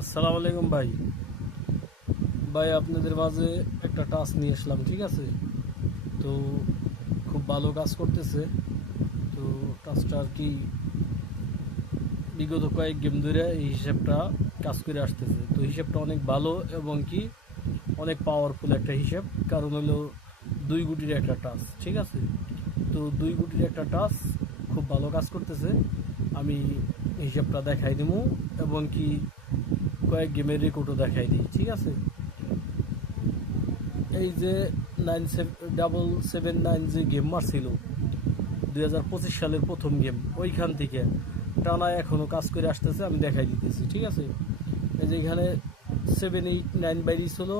আসসালামু আলাইকুম ভাই। ভাই আপনাদের মাঝে একটা টাস্ক নিয়ে আসলাম, ঠিক আছে? তো খুব ভালো কাজ করতেছে। তো টাস্কটা আর কি বিগত কয়েক গেম ধরে এই হিসাবটা কাজ করে আসতেছে। তো হিসাবটা অনেক ভালো এবং কি অনেক পাওয়ারফুল একটা হিসাব। কারণ হলো 2 কোটির একটা টাস্ক, ঠিক আছে? তো 2 কোটির একটা টাস্ক খুব ভালো কাজ করতেছে। আমি হিসাবটা দেখাই দেবো এবং কি কয়েক গেমের রেকর্ডও দেখাই দিই, ঠিক আছে? এই যে 9779 যে গেম মারছিল 2025 সালের প্রথম গেম, ওইখান থেকে টানা এখনও কাজ করে আসতেছে। আমি দেখাই দিতেছি, ঠিক আছে? এই যে এখানে 789 বাইরিছিল,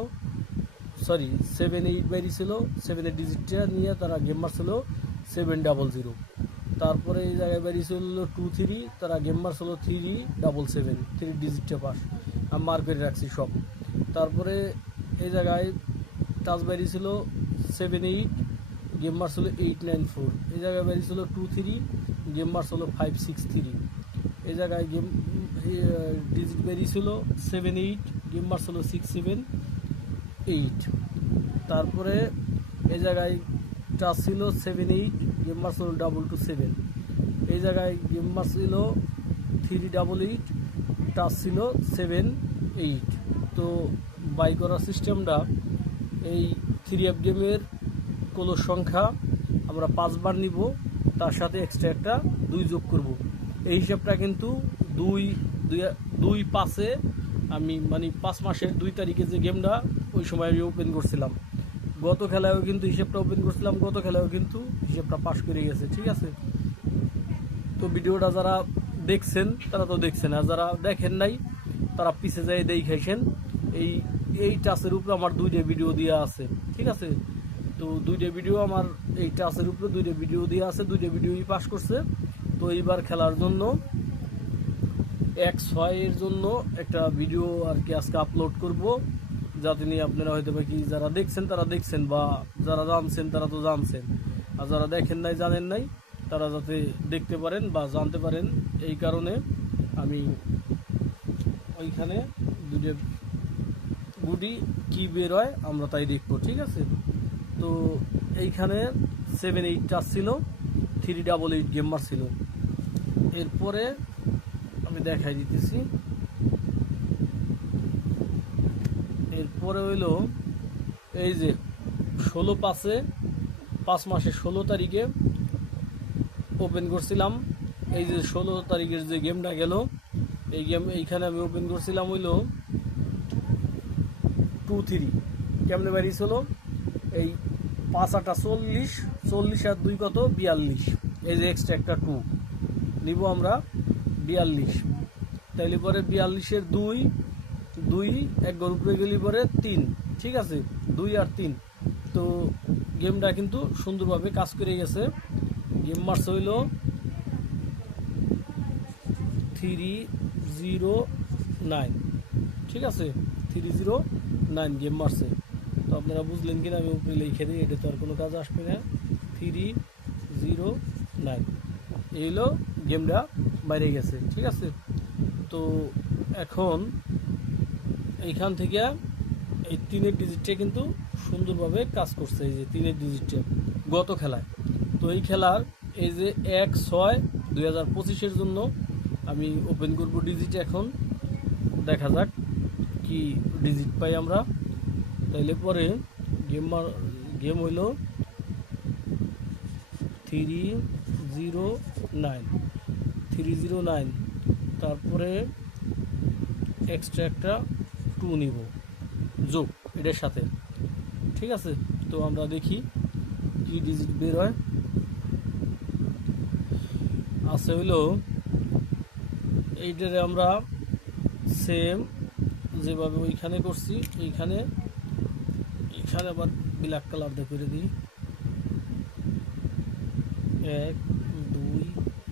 সরি 78 বাইরিছিল, 7-এর ডিজিটটা নিয়ে তারা গেম মারছিল 700। তারপরে এই জায়গায় বেরিয়েছিল 23, তারা গেম মারছিল 377, 3 ডিজিটটা পাস আমি মার করে রাখছি সব। তারপরে এই জায়গায় টাচ বেরিয়েছিল 78, গেম মারছিল 894। এই জায়গায় বেরিয়েছিল 23, গেম মারছিল 563। এই জায়গায় গেম ডিজিট বেরিয়েছিল 78, গেম মারছিল 678। তারপরে এই জায়গায় টাচ ছিল 78, গেম মারছিল 227। এই জায়গায় গেম মারছিল 388, টাচ ছিল 78। তো বাই করার সিস্টেমটা এই 3F গেমের কলস সংখ্যা আমরা 5 বার নিব, তার সাথে এক্সট্রা একটা 2 যোগ করব। এই হিসাবটা কিন্তু 2/5-এ আমি মানে 5 মাসের 2 তারিখে যে গেমটা ওই সময় আমি ওপেন করছিলাম। গত খেলায়ও কিন্তু হিসাবটা ওপেন করছিলাম, গত খেলায়ও কিন্তু হিসাবটা পাস করে গেছে, ঠিক আছে? তো ভিডিওটা যারা দেখছেন তারা তো দেখছেন, আর যারা দেখেন নাই তারা পিছে যাই দেখাইছেন। এই এই টাচের উপরে আমার 2টা ভিডিও দেওয়া আছে, ঠিক আছে? তো 2টা ভিডিও আমার এই টাচের উপরে 2টা ভিডিও দেওয়া আছে, 2টা ভিডিওই পাস করছে। তো এইবার খেলার জন্য 1/6 জন্য একটা ভিডিও আর কি আজকে আপলোড করব, যাতে নিয়ে আপনারা হয়তো বা কি যারা দেখছেন তারা দেখছেন, বা যারা জানছেন তারা তো জানছেন, আর যারা দেখেন নাই জানেন নাই তারা যাতে দেখতে পারেন বা জানতে পারেন। এই কারণে আমি ওইখানে 2টা গুডি কি বের হয় আমরা তাই দেখবো, ঠিক আছে? তো এইখানে 78 টাচ ছিল, 388 গেম মারছিল। এরপরে আমি দেখাই দিতেছি। এরপরে হইলো এই যে 16/5-এ 5 মাসের 16 তারিখে ওপেন করছিলাম। এই যে 16 তারিখের যে গেমটা গেল, এই গেম এইখানে আমি ওপেন করছিলাম হইলো 23। কেমনে বেরিয়েছিল? এই 5-8 40, 40 আর 2 কত 42। এই যে এক্সট্রা একটা 2 নিব আমরা 42। তাইলে পরে 42-এর 2 এক ঘর উপরে গেলে পরে 3, ঠিক আছে? 2 আর 3। তো গেমটা কিন্তু সুন্দরভাবে কাজ করে গেছে। গেম মার্স হইল 309, ঠিক আছে? 309 গেম মারছে। তো আপনারা বুঝলেন কিনা আমি উপরে লিখে দিই, এটা তো আর কোনো কাজ আসবে না। 309 এই হলো গেমটা বাইরে গেছে, ঠিক আছে? তো এখন এইখান থেকে এই 3-এর ডিজিটটা কিন্তু সুন্দরভাবে কাজ করছে, এই যে 3-এর ডিজিটটা গত খেলায়। তো এই খেলার এই যে 1/6/2025-এর জন্য আমি ওপেন করব ডিজিট। এখন দেখা যাক কি ডিজিট পাই আমরা। তাইলে পরে গেম হইল 309, তারপরে এক্সট্রা একটা 2 নিব যোগ এটার সাথে, ঠিক আছে? তো আমরা দেখি কি ডিজিট বের হয়। আছে হইলো এইটারে আমরা সেম যেভাবে ওইখানে করছি এইখানে আবার ব্ল্যাক কালার দিয়ে করে দিই। 1 2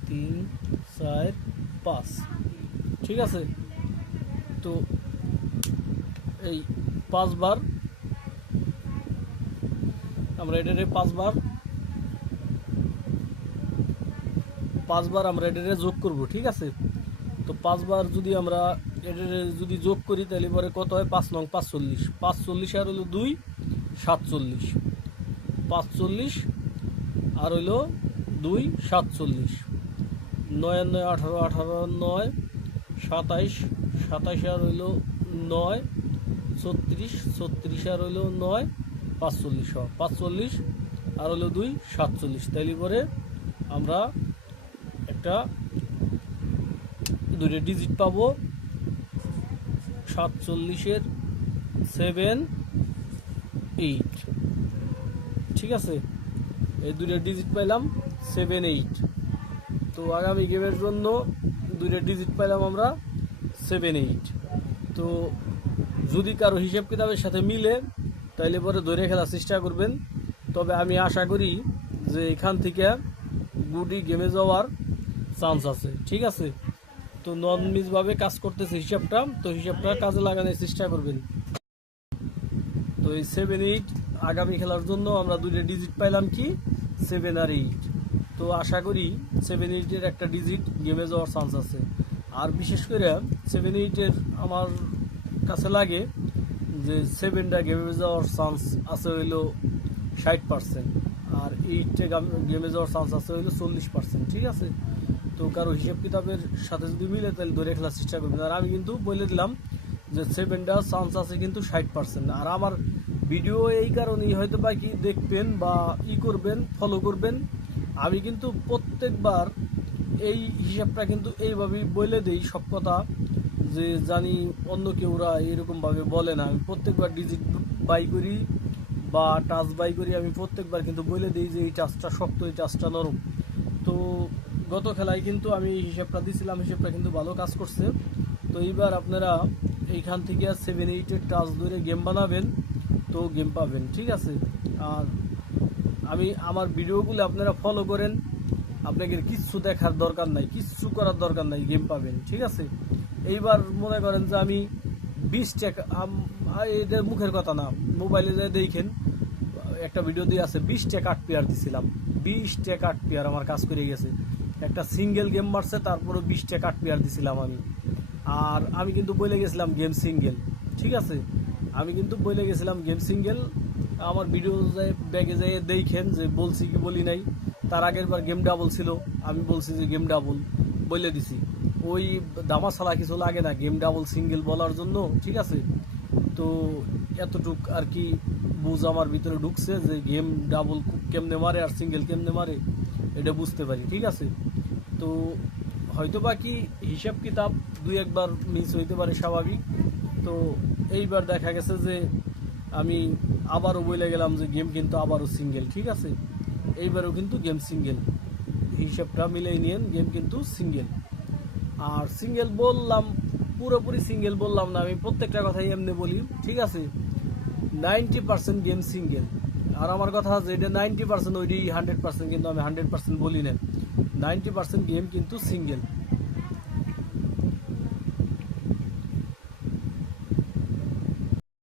3 4 5, ঠিক আছে? তো এই 5 বার আমরা এটারে 5 বার আমরা এটারে যোগ করব, ঠিক আছে? তো 5 বার যদি আমরা এটা যদি যোগ করি তাহলে পরে কত হয়? 5 নং 45, 45 আর হলো 2 47, 45 আর হইলো 2 47, 9 9 18 18 9 27, 27 আর হইলো 9 36, 36 আর হইলো 9 45, 45 আর হলো 2 47। তাইলে পরে আমরা একটা দুইটা ডিজিট পাবো 47-এর 7 8, ঠিক আছে। এই দুইটা ডিজিট পাইলাম 7 8। তো আগামী গেমের জন্য দুইটা ডিজিট পাইলাম আমরা 7 8। তো যদি কারো হিসাব কিতাবের সাথে মিলে তাইলে পরে ধরে খেলার চেষ্টা করবেন। তবে আমি আশা করি যে এখান থেকে গুডি গেমে যাওয়ার চান্স আছে, ঠিক আছে। তো নন মিসভাবে কাজ করতেছে হিসাবটা, তো হিসাবটা কাজে লাগানোর চেষ্টা করবেন। তো এই 7 8 আগামী খেলার জন্য আমরা দুইটা ডিজিট পাইলাম কি 7 আর 8। তো আশা করি 7 8-এর একটা ডিজিট গেমে যাওয়ার চান্স আছে। আর বিশেষ করে 7 8-এর আমার কাছে লাগে যে 7টা গেমে যাওয়ার চান্স আছে হইলো 60%, আর 8টে গেমে যাওয়ার চান্স আছে হইলো 40%, ঠিক আছে। তো কারো হিসাব কিতাবের সাথে যদি মিলে তাহলে ধরে খেলার চেষ্টা করবেন। আর আমি কিন্তু বলে দিলাম যে 7টা চান্স আছে কিন্তু 60%। আর আমার ভিডিও এই কারণেই হয়তো বা কি দেখবেন বা করবেন, ফলো করবেন। আমি কিন্তু প্রত্যেকবার এই হিসাবটা কিন্তু এইভাবেই বলে দেই সব কথা, যে জানি অন্য কেউরা এরকমভাবে বলে না। আমি প্রত্যেকবার ডিজিট বাই করি বা টাচ বাই করি, আমি প্রত্যেকবার কিন্তু বলে দিই যে এই টাচটা শক্ত, এই টাচটা নরম। তো গত খেলায় কিন্তু আমি এই হিসাবটা দিছিলাম, হিসাবটা কিন্তু ভালো কাজ করছে। তো এইবার আপনারা এইখান থেকে 7 8-এর টাচ ধরে গেম বানাবেন, তো গেম পাবেন, ঠিক আছে। আর আমি আমার ভিডিওগুলো আপনারা ফলো করেন, আপনাদের কিচ্ছু দেখার দরকার নাই, কিচ্ছু করার দরকার নাই, গেম পাবেন, ঠিক আছে। এইবার মনে করেন যে আমি 20 টাকা, এদের মুখের কথা না, মোবাইলে যে দেখেন একটা ভিডিও দিয়ে আছে 20 টাকা 8 পেয়ার দিছিলাম, 20 টাকা 8 পেয়ার আমার কাজ করে গেছে। একটা সিঙ্গেল গেম মারছে, তারপরে 20 টাকা 8 পেয়ার দিছিলাম আমি। আর আমি কিন্তু বলে গেছিলাম গেম সিঙ্গেল, ঠিক আছে। আমি কিন্তু বলে গেছিলাম গেম সিঙ্গেল। আমার ভিডিও ব্যাগে যেয়ে দেখেন যে বলছি কি বলি নাই। তার আগের বার গেম ডাবল ছিল, আমি বলছি যে গেম ডাবল বলে দিছি। ওই দামাশালা কিছু লাগে না গেম ডাবল সিঙ্গেল বলার জন্য, ঠিক আছে। তো এতটুক আর কি বুঝ আমার ভিতরে ঢুকছে যে গেম ডাবল কেমনে মারে আর সিঙ্গেল কেমনে মারে, এটা বুঝতে পারি, ঠিক আছে। তো হয়তো বা কি হিসাব কিতাব দুই একবার মিস হইতে পারে, স্বাভাবিক। তো এইবার দেখা গেছে যে আমি আবারও বলে গেলাম যে গেম কিন্তু আবারও সিঙ্গেল, ঠিক আছে। এইবারও কিন্তু গেম সিঙ্গেল, হিসাবটা মিলাই নিয়েন, গেম কিন্তু সিঙ্গেল। আর সিঙ্গেল বললাম, পুরোপুরি সিঙ্গেল বললাম না, আমি প্রত্যেকটা কথাই এমনি বলি, ঠিক আছে। 90% গেম সিঙ্গেল। আর আমার কথা যেটা 90% ওইটাই 100%, কিন্তু আমি 100% বলি না। 90% গেম কিন্তু সিঙ্গেল।